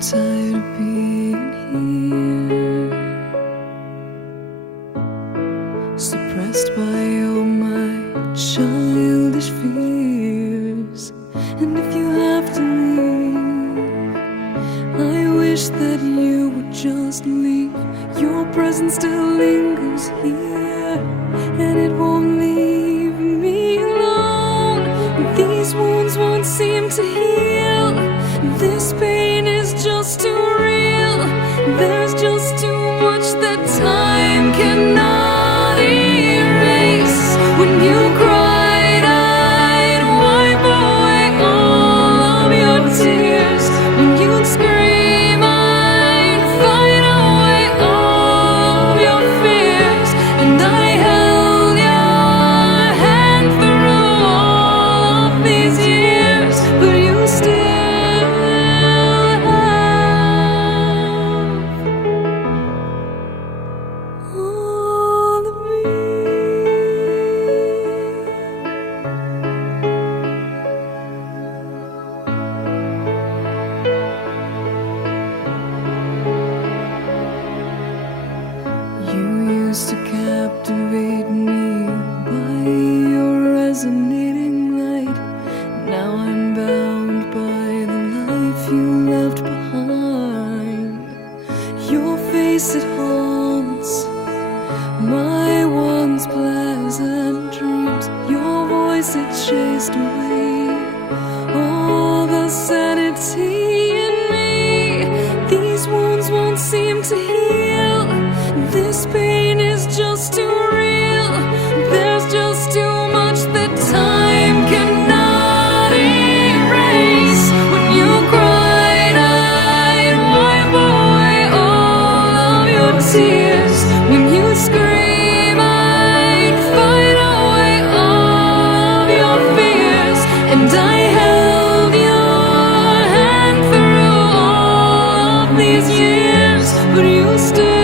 tired of being here, suppressed by all my childish fears. And if you have to leave, I wish that you would just leave. Your presence still lingers here, and it won't leave me alone. These wounds won't seem to heal. This pain is just too real. There's just too much that time cannot erase. When you cried, I'd wipe away all of your tears. When you'd scream, I'd fight away all of your fears. And I held your hand through all of these years, but you still all of me. You used to captivate me by your resonating light. Now I'm bound by the life you left behind. Your face, it haunts my once pleasant dreams. Your voice, it chased away all the sanity in me. These wounds won't seem to heal. This pain is just too real. There's just too much that time cannot erase. When you cried, I'd wipe away all of your tears. When you scream, I'd fight away all of your fears. And I held your hand through all of these years, but you still